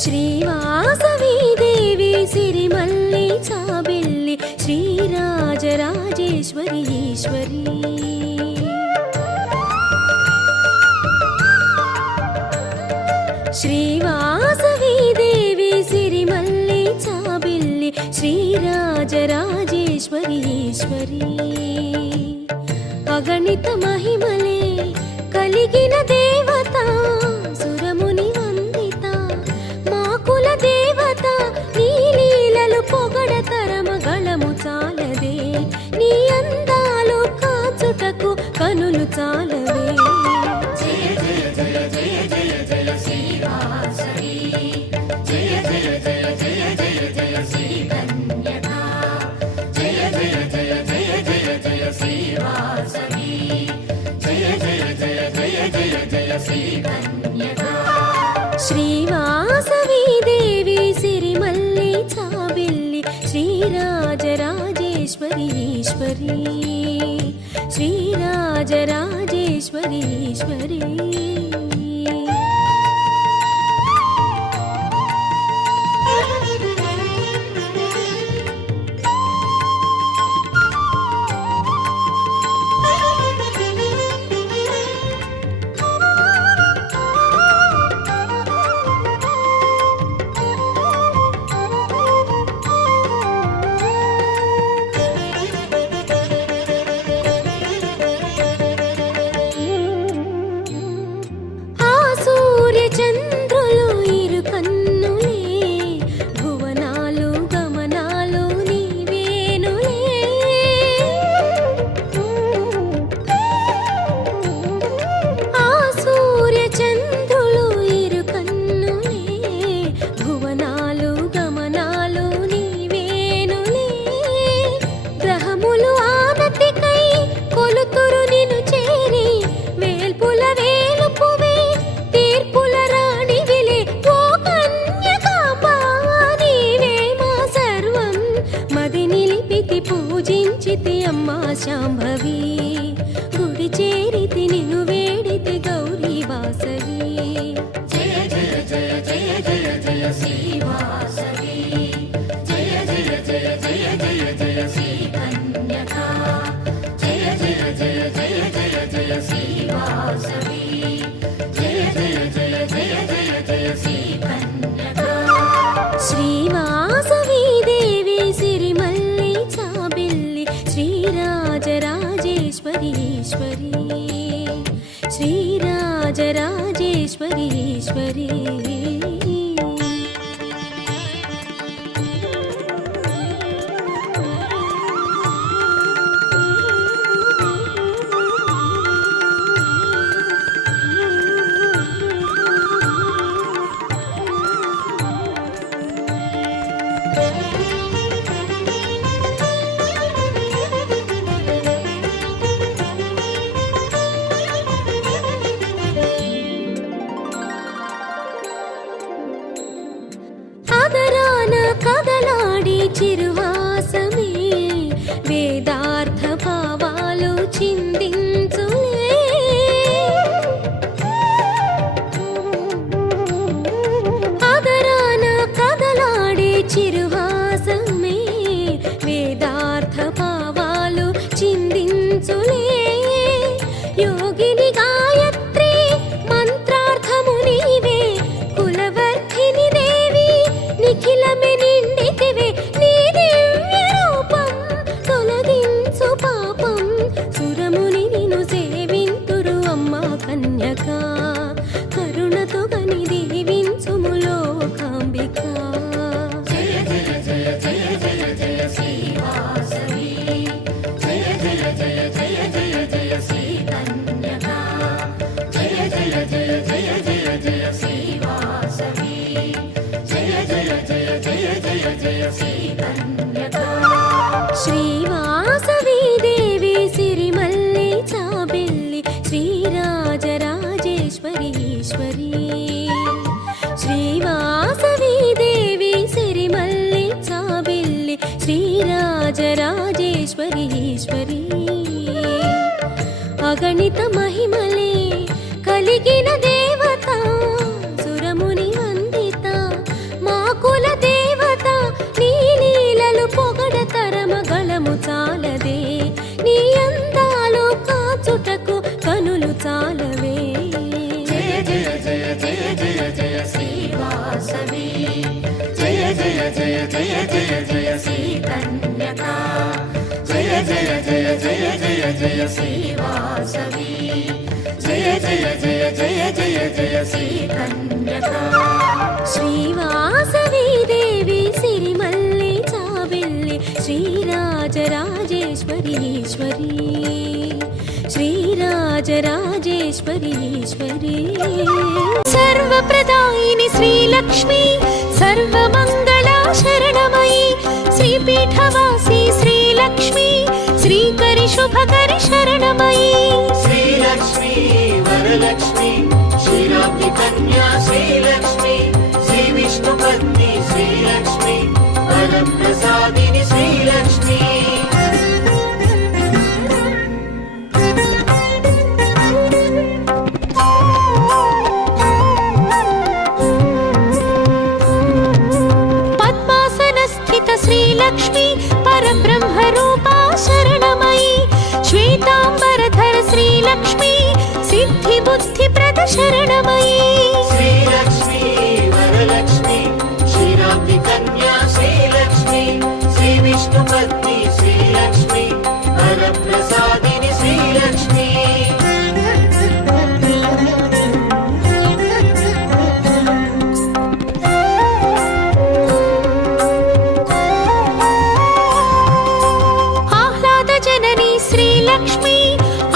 శ్రీవాసవి దేవి సిరిమల్లి చాబిల్లి శ్రీరాజరాజేశ్వరి ఈశ్వరి. శ్రీవాసవి దేవి సిరిమల్లి చాబిల్లి శ్రీరాజరాజేశ్వరి ఈశ్వరి. అగణిత మహిమలే కలిగిన దేవత సురముని వందిత మాకుల దేవత నీ లీలలు పొగడతరమ గళము చాలదే నీ అందాలు కాచుటకు కనులు చాలవే. జయ జయ జయ జయ జయ జయ శ్రీవాసవి జయ జయ జయ జయ జయ జయ శ్రీ కన్యకా జయ జయ జయ జయ జయ జయ శ్రీవాసవి జయ జయ జయ జయ జయ జయ శ్రీ కన్యకా. శ్రీవాసవి దేవి సిరిమల్లి చాబిల్లి శ్రీరాజరాజేశ్వరి ఈశ్వరి. శ్రీరాజరాజేశ్వరి ఈశ్వరి. చంద్రులు ఇరు కన్నులే భువనాలు గమనాలు నీవేనులే. ఆ సూర్య చంద్రులు ఇరు కన్నులే భువనాలు గమనాలు నీవేనులే. గ్రహములు ఆనతికై కొలుతురు నిను చేరి వేల్పుల వేలుపువే తీర్పుల రాణివిలే ఓ కన్యకాంబా నీవే మా సర్వం మది నిలిపితి పూజించితి అమ్మా శాంభవి గుడి చేరితి నిన్ను వేడితి గౌరీ వాసవి. జయ జయ జయ జయ జయ జయ శ్రీవాసవి జయ జయ జయ జయ జయ జయ శ్రీ కన్యకా జయ జయ జయ జయ జయ జయ శ్రీవాసవి జయ జయ జయ జయ జయ జయ శ్రీ కన్యకా. శ్రీవాసవి దేవి సిరిమల్లి చాబిల్లి శ్రీరాజరాజేశ్వరి ఈశ్వరి. శ్రీరాజరాజేశ్వరి ఈశ్వరి. అదరాన కదలాడి చిరువాసమే వేదార్థ భావాలు చిందించులే. అదరాన కదలాడి చిరువాసమే వేదార్థ భావాలు చిందించులే. యోగిని గాయత్రి మంత్రార్థము నీవే కులవర్ధిని దేవి నిఖిలమే నిండితివే నీ దివ్య రూపం తొలగించు పాపం సురముని నిన్ను సేవింతురు అమ్మా కన్యకా కరుణతో గని దీవించుము లోకాంబిక. జయ జయ జయ జయ జయ జయ శ్రీవాసవి జయ జయ జయ జయ జయ జయ శ్రీ కన్యకా జయ జయ జయ జయ జయ జయ శ్రీవాసవి జయ జయ జయ జయ జయ జయ శ్రీ కన్యకా. శ్రీవాసవి దేవి సిరిమల్లి చాబిల్లి శ్రీరాజరాజేశ్వరి ఈశ్వరి. శ్రీవాసవి దేవి సిరిమల్లి చాబిల్లి శ్రీరాజరాజేశ్వరి ఈశ్వరి. అగణిత మహిమలే కలిగిన దేవత సురముని వందిత జయ జయ జయ శ్రీ కన్యకా జయ జయ జయ జయ జయ జయ శ్రీ వాసవి జయ జయ జయ జయ జయ జయ శ్రీ కన్యకా శ్రీవాసవి దేవి సిరిమల్లి చాబెల్లి శ్రీరాజరాజేశ్వరి ఈశ్వరి శ్రీరాజరాజేశ్వరి ఈశ్వరి సర్వప్రదాయిని శ్రీలక్ష్మి సర్వమంగళా శరణమయి శ్రీపీఠవాసి శ్రీలక్ష్మి శ్రీకరి శుభకరి శరణమయి శ్రీలక్ష్మి వరలక్ష్మి క్షీరాబ్ది కన్యా శ్రీలక్ష్మి శ్రీ విష్ణు పత్ని శ్రీలక్ష్మి వరప్రసాదిని శ్రీలక్ష్మి శ్రీలక్ష్మి పరబ్రహ్మరూపా శరణమయి శ్వేతాంబరధర శ్రీలక్ష్మి సిద్ధి బుద్ధి ప్రద శరణమయి శ్రీలక్ష్మి వరలక్ష్మి క్షీరాబ్ది కన్యా శ్రీలక్ష్మి శ్రీ విష్ణు పత్ని శ్రీలక్ష్మి వరప్రసాదిని శ్రీలక్ష్మి శ్రీలక్ష్మి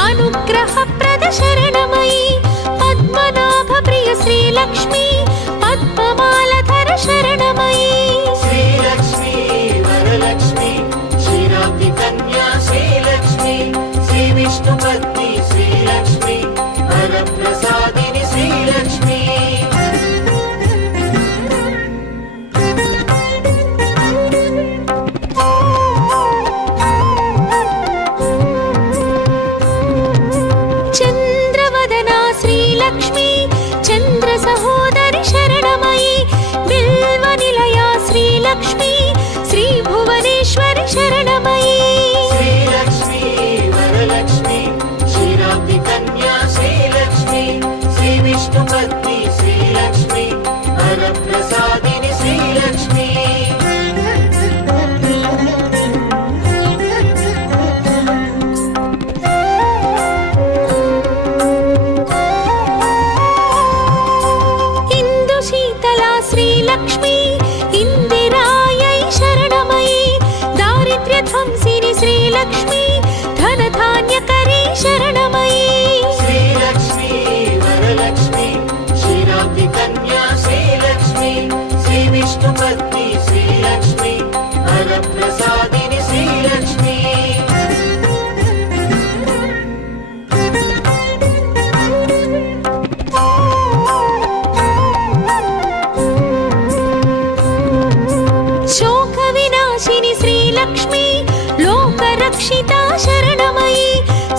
అనుగ్రహప్రద శరణమయి పద్మనాభ ప్రియ శ్రీలక్ష్మి పద్మమాలధర శరణమయి శ్రీలక్ష్మి వరలక్ష్మి క్షీరాబ్ది కన్యా శ్రీలక్ష్మి శ్రీ విష్ణు పత్ని శ్రీలక్ష్మి వరప్రసాదిని శ్రీలక్ష్మి శ్రీలక్ష్మి చంద్ర సహోదరి శరణమయి బిల్వ నిలయ శ్రీలక్ష్మి శ్రీ భువనేశ్వరి శరణమయి శ్రీలక్ష్మి వరలక్ష్మి క్షీరాబ్ది కన్యా శ్రీలక్ష్మి శ్రీ విష్ణు పత్ని శ్రీలక్ష్మి వరప్రసాదిని శ్రీలక్ష్మి శ్రీలక్ష్మి ఇందిరాయై శరణమయి దారిద్ర్య ధ్వంసిని శ్రీలక్ష్మి ధనధాన్యకరీ శరణమయి శ్రీలక్ష్మి వరలక్ష్మి క్షీరాబ్ది కన్యా శ్రీలక్ష్మి శ్రీ విష్ణు పత్ని శ్రీలక్ష్మి వరప్రసాదిని శ్రీలక్ష్మి శోక వినాశిని శ్రీలక్ష్మి లోకరక్షితా శరణమయి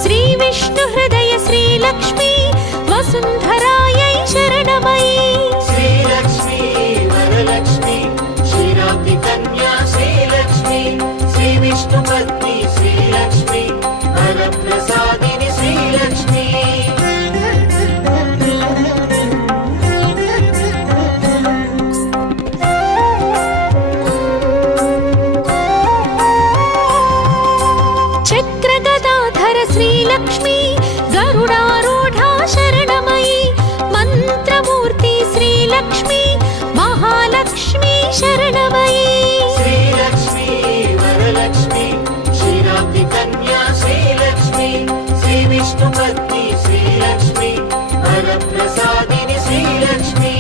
శ్రీ విష్ణు హృదయ శ్రీలక్ష్మి వసుంధరాయై శరణమయి శ్రీలక్ష్మి వరలక్ష్మి క్షీరాబ్ది కన్యా శ్రీలక్ష్మి శ్రీ విష్ణు పత్ని శ్రీలక్ష్మి వరప్రసాదిని శ్రీలక్ష్మి చక్రగదాధర శ్రీలక్ష్మి గరుడారూఢా శరణమయి మంత్రమూర్తి శ్రీలక్ష్మి మహాలక్ష్మి శరణమయి శ్రీలక్ష్మి వరలక్ష్మి క్షీరాబ్ది కన్యా శ్రీలక్ష్మి శ్రీ విష్ణు పత్ని శ్రీలక్ష్మి వరప్రసాదిని శ్రీలక్ష్మి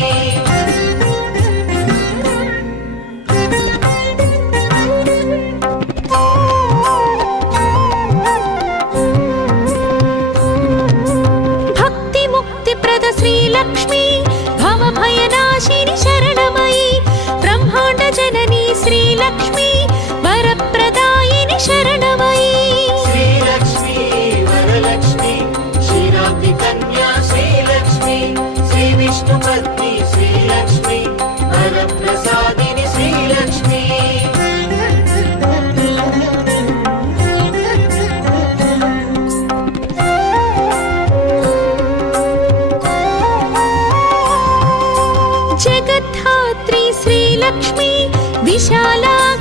భక్తి ముక్తి ప్రద శ్రీలక్ష్మి భవభయనాశిని శరణమయి బ్రహ్మాండ జనని శ్రీలక్ష్మి వరప్రదాయిని శరణమయి శ్రీలక్ష్మి వరలక్ష్మి క్షీరాబ్ది కన్యా శ్రీలక్ష్మి శ్రీ విష్ణు పత్ని శ్రీలక్ష్మి వరప్రసాదిని శ్రీలక్ష్మి జగద్ధాత్రి శ్రీలక్ష్మి విశాలాక్షి